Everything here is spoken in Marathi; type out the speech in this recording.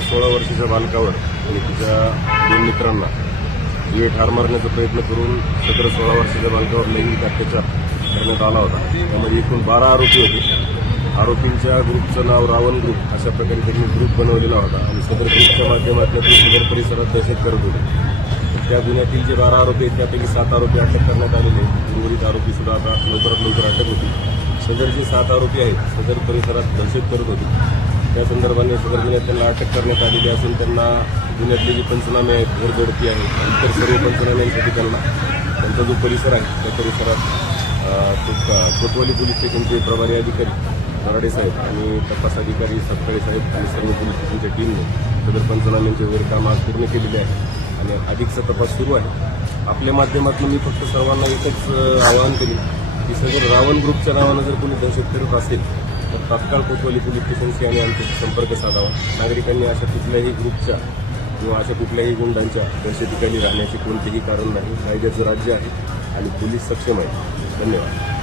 16 वर्षाच्या बालकावर आणि तिच्या 2 मित्रांना जीवे ठार मारण्याचा प्रयत्न करून सदर 16 वर्षाच्या बालकावर लैंगिक अत्याचार करण्यात आला होता। त्यामध्ये एकूण 12 आरोपी होते। आरोपींच्या ग्रुपचं नाव रावण ग्रुप अशा प्रकारे त्यांनी ग्रुप बनवलेला होता आणि सदर ग्रुपच्या माध्यमातून ते सदर परिसरात दहशत करत होते। त्या गुन्ह्यातील जे 12 आरोपी आहेत त्यापैकी 7 आरोपी अटक करण्यात आलेले आहेत। उर्वरित आरोपी सुद्धा आता लवकरात लवकर अटक होती। सदर जे 7 आरोपी आहेत सदर परिसरात दहशत करत होते, त्या संदर्भाने सदर गुन्ह्यात त्यांना अटक करण्यात आलेली असून त्यांना गुन्ह्यातले जे पंचनामे आहेत, घरगडती आहेत आणि इतर सर्व पंचनाम्यांसाठी त्यांचा जो परिसर आहे त्या परिसरात कोतवाली पोलीस स्टेशनचे प्रभारी अधिकारी दराडे साहेब आणि तपास अधिकारी सत्काळे साहेब आणि सर्व पोलीस स्टेशनच्या टीमने सदर पंचनाम्यांचे वगैरे काम आज पूर्ण केलेले आहे आणि अधिकचा तपास सुरू आहे। आपल्या माध्यमातून मी फक्त सर्वांना एकच आवाहन केले की सदर रावण ग्रुपच्या नावानं जर कोणी दहशत करत असेल तर तात्काळ कोतवाली पोलीस स्टेशनशी आणि आमच्याशी संपर्क साधावा। नागरिकांनी अशा कुठल्याही ग्रुपच्या किंवा अशा कुठल्याही गुंडांच्या दहशतीखाली राहण्याचे कोणतेही कारण नाही। कायद्याचं राज्य आहे आणि पोलीस सक्षम आहे। धन्यवाद।